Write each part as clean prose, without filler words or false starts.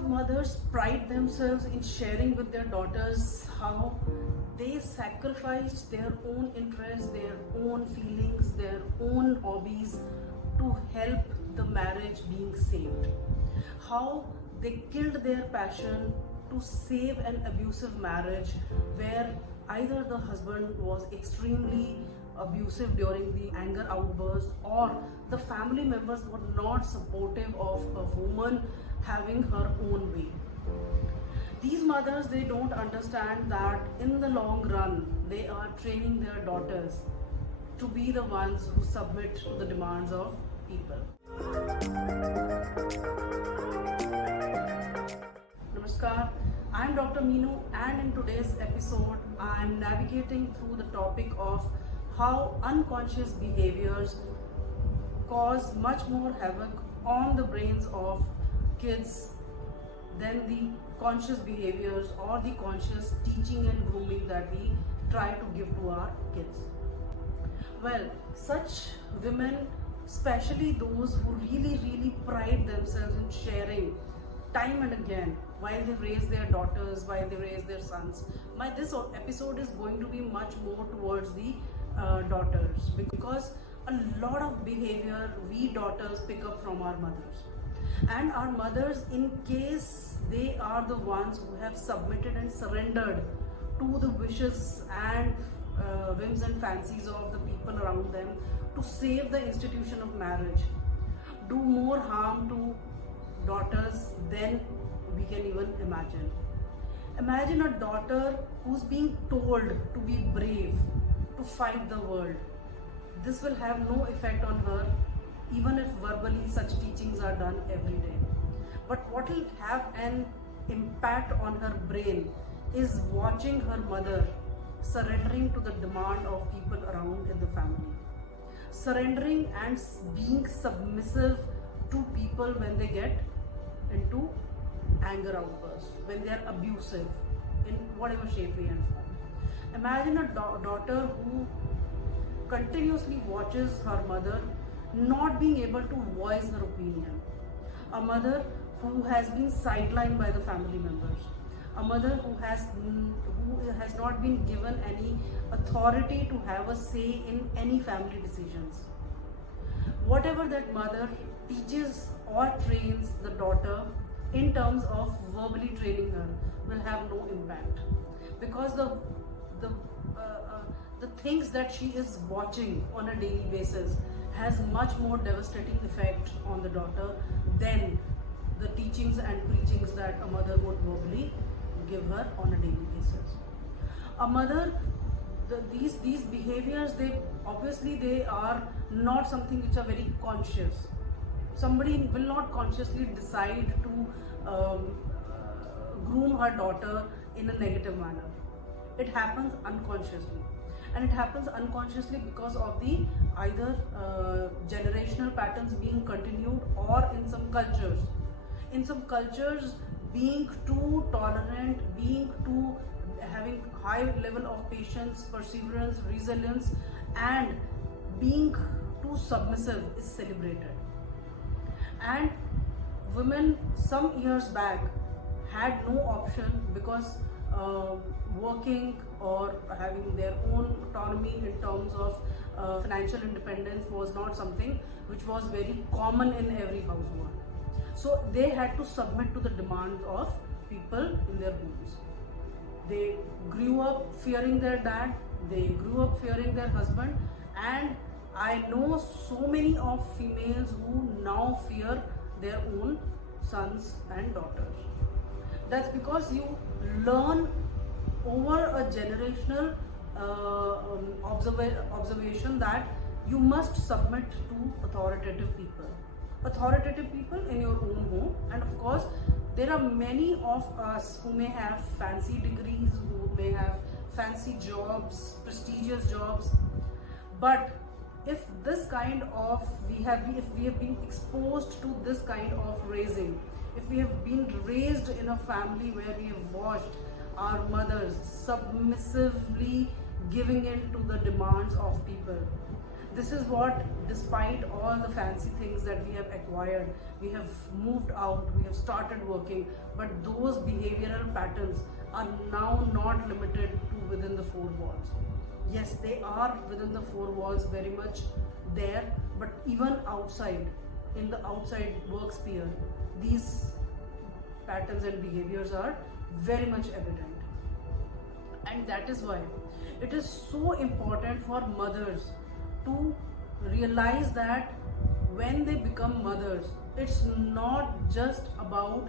of mothers pride themselves in sharing with their daughters how they sacrificed their own interests, their own feelings, their own hobbies to help the marriage being saved. How they killed their passion to save an abusive marriage where either the husband was extremely abusive during the anger outburst, or the family members were not supportive of a woman having her own way. These mothers, they don't understand that in the long run they are training their daughters to be the ones who submit to the demands of people. Namaskar, I am Dr. Meenu, and in today's episode I am navigating through the topic of how unconscious behaviors cause much more havoc on the brains of kids than the conscious behaviors or the conscious teaching and grooming that we try to give to our kids. Well, such women, especially those who really pride themselves in sharing time and again while they raise their daughters, while they raise their sons. This episode is going to be much more towards the daughters, because a lot of behavior we daughters pick up from our mothers. And our mothers, in case they are the ones who have submitted and surrendered to the wishes and whims and fancies of the people around them to save the institution of marriage, do more harm to daughters than we can even imagine. Imagine a daughter who's being told to be brave, to fight the world. This will have no effect on her, even if verbally such teachings are done every day. But what will have an impact on her brain is watching her mother surrendering to the demand of people around in the family. Surrendering and being submissive to people when they get into anger outbursts, when they are abusive in whatever shape, way and form. Imagine a daughter who continuously watches her mother not being able to voice her opinion. A mother who has been sidelined by the family members. A mother who has not been given any authority to have a say in any family decisions. Whatever that mother teaches or trains the daughter in terms of verbally training her will have no impact, because the things that she is watching on a daily basis has much more devastating effect on the daughter than the teachings and preachings that a mother would verbally give her on a daily basis. A mother, these behaviors, they are not something which are very conscious. Somebody will not consciously decide to groom her daughter in a negative manner. It happens unconsciously. And it happens unconsciously because of the either generational patterns being continued, or in some cultures being too tolerant, having high level of patience, perseverance, resilience, and being too submissive is celebrated. And women some years back had no option, because working or having their own autonomy in terms of financial independence was not something which was very common in every household. So they had to submit to the demands of people in their homes. They grew up fearing their dad, they grew up fearing their husband, and I know so many of females who now fear their own sons and daughters. That's because you learn over a generational observation that you must submit to authoritative people in your own home. And of course, there are many of us who may have fancy degrees, who may have fancy jobs, prestigious jobs, but if we have been exposed to this kind of raising, if we have been raised in a family where we have watched our mothers submissively giving in to the demands of people, This is what, despite all the fancy things that we have acquired, we have moved out, we have started working, but those behavioral patterns are now not limited to within the four walls. Yes, they are within the four walls very much there, but even outside, in the outside work sphere, these patterns and behaviors are very much evident. And that is why it is so important for mothers to realize that when they become mothers, it's not just about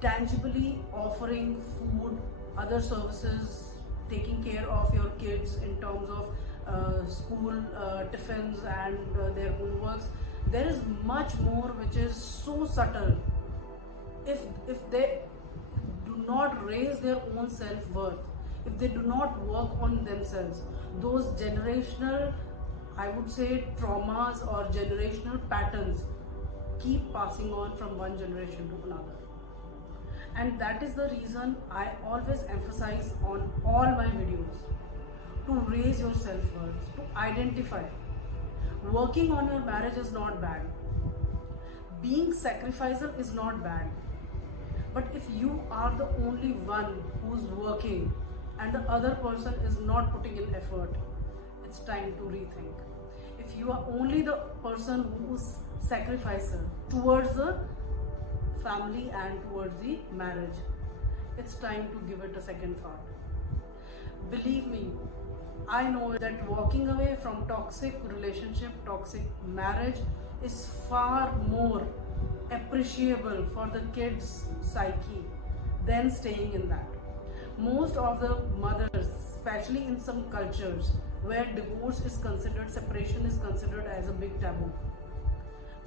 tangibly offering food, other services, taking care of your kids in terms of school tiffins and their homeworks. There is much more which is so subtle. If they do not raise their own self-worth, if they do not work on themselves, those generational, I would say, traumas or generational patterns keep passing on from one generation to another. And that is the reason I always emphasize on all my videos to raise your self-worth, to identify. Working on your marriage is not bad. Being sacrificial is not bad. But if you are the only one who's working and the other person is not putting in effort, it's time to rethink. If you are only the person who's sacrificing towards the family and towards the marriage, it's time to give it a second thought. Believe me, I know that walking away from toxic relationship, toxic marriage is far more appreciable for the kids' psyche than staying in that. Most of the mothers, especially in some cultures where divorce is considered, separation is considered as a big taboo,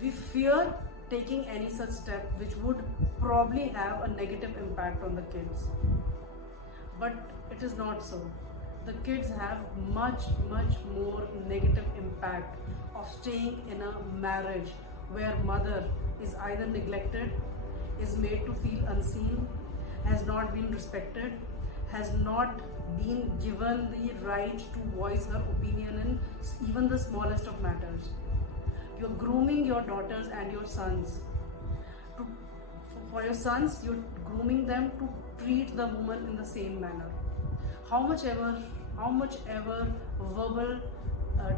we fear taking any such step which would probably have a negative impact on the kids. But it is not so. The kids have much more negative impact of staying in a marriage where mother is either neglected, is made to feel unseen, has not been respected, has not been given the right to voice her opinion in even the smallest of matters. You're grooming your daughters and your sons. For your sons, you're grooming them to treat the woman in the same manner. How much ever verbal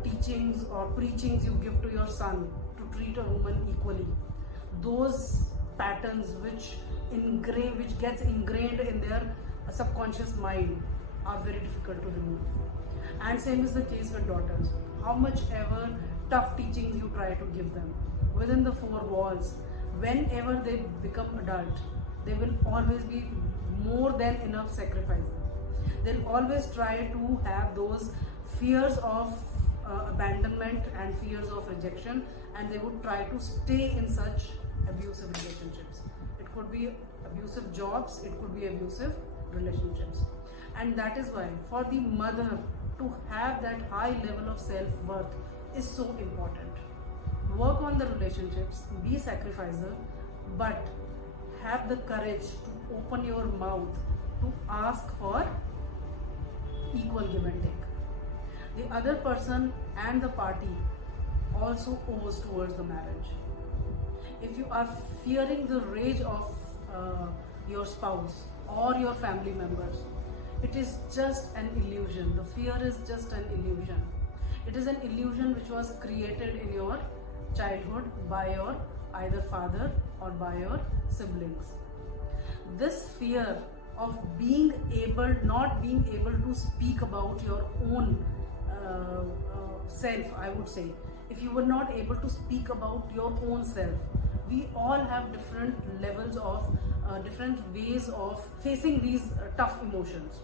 teachings or preachings you give to your son to treat a woman equally, those patterns which gets ingrained in their subconscious mind are very difficult to remove. And same is the case with daughters. How much ever tough teachings you try to give them within the four walls, whenever they become adult, they will always be more than enough sacrificing. They'll always try to have those fears of abandonment and fears of rejection, and they would try to stay in such abusive relationships. It could be abusive jobs, it could be abusive relationships. And that is why for the mother to have that high level of self-worth is so important. Work on the relationships, be sacrificial, but have the courage to open your mouth to ask for equal give and take. The other person and the party also owes towards the marriage. If you are fearing the rage of your spouse or your family members, it is just an illusion. The fear is just an illusion. It is an illusion which was created in your childhood by your either father or by your siblings. This fear of not being able to speak about your own self, I would say. If you were not able to speak about your own self, we all have different levels of, different ways of facing these tough emotions.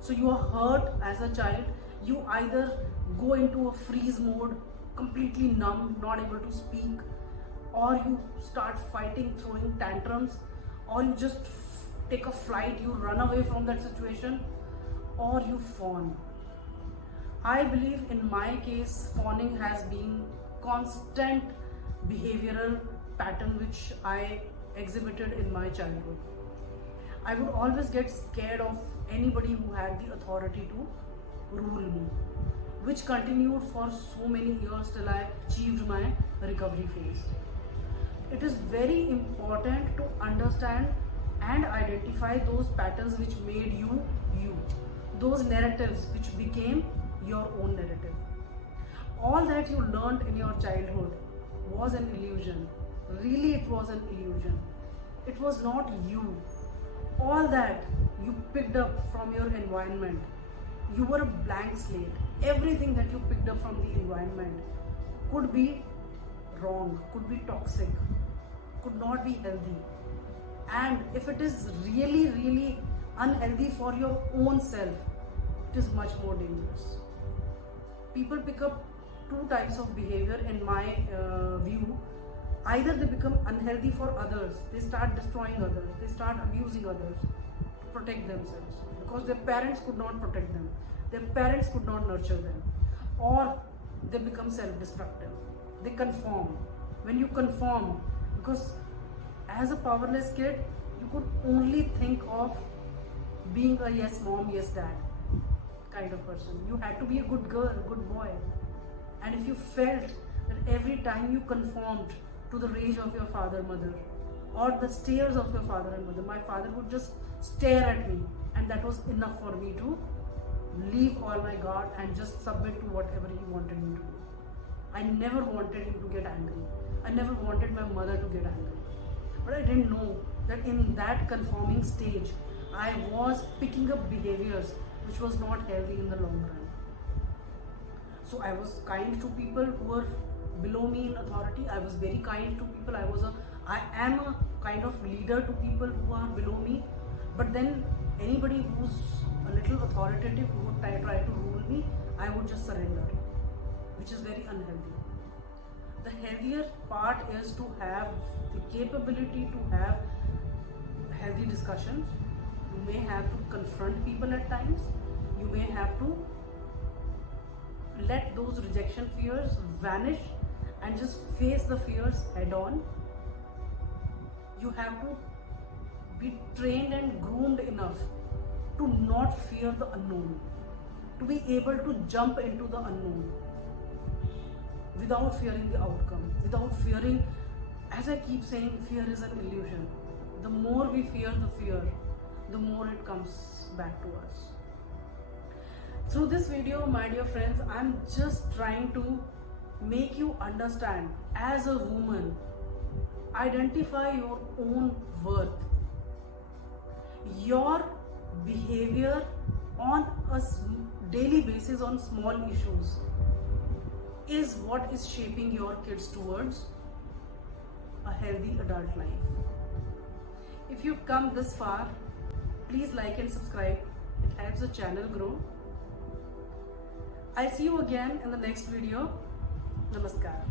So you are hurt as a child, you either go into a freeze mode, completely numb, not able to speak, or you start fighting, throwing tantrums, or you just take a flight, you run away from that situation, or you fawn. I believe in my case, fawning has been constant behavioral pattern which I exhibited in my childhood. I would always get scared of anybody who had the authority to rule me. which continued for so many years till I achieved my recovery phase. It is very important to understand and identify those patterns which made you you, those narratives which became your own narrative. All that you learned in your childhood was an illusion. Really, it was an illusion. It was not you. All that you picked up from your environment. You were a blank slate. Everything that you picked up from the environment could be wrong, could be toxic, could not be healthy. And if it is really, really unhealthy for your own self, it is much more dangerous. People pick up two types of behavior in my view. Either they become unhealthy for others, they start destroying others, they start abusing others to protect themselves because their parents could not protect them, their parents could not nurture them, or they become self-destructive, they conform. When you conform, because as a powerless kid, you could only think of being a yes mom, yes dad kind of person. You had to be a good girl, good boy. And if you felt that every time you conformed to the rage of your father, mother, or the stares of your father and mother, my father would just stare at me, and that was enough for me to leave all my guard and just submit to whatever he wanted me to do. I never wanted him to get angry. I never wanted my mother to get angry. But I didn't know that in that conforming stage, I was picking up behaviors which was not healthy in the long run. So I was kind to people who were below me in authority. I was very kind to people. I am a kind of leader to people who are below me. But then anybody who's a little authoritative, who would try to rule me, I would just surrender, which is very unhealthy. The healthier part is to have the capability to have healthy discussions. You may have to confront people at times. You may have to let those rejection fears vanish and just face the fears head on. You have to be trained and groomed enough to not fear the unknown, to be able to jump into the unknown without fearing the outcome, without fearing, as I keep saying, fear is an illusion. The more we fear the fear, the more it comes back to us. Through this video, my dear friends, I'm just trying to make you understand, as a woman, identify your own worth. Your behavior on a daily basis on small issues is what is shaping your kids towards a healthy adult life. If you've come this far, please like and subscribe. It helps the channel grow. I'll see you again in the next video. Namaskar.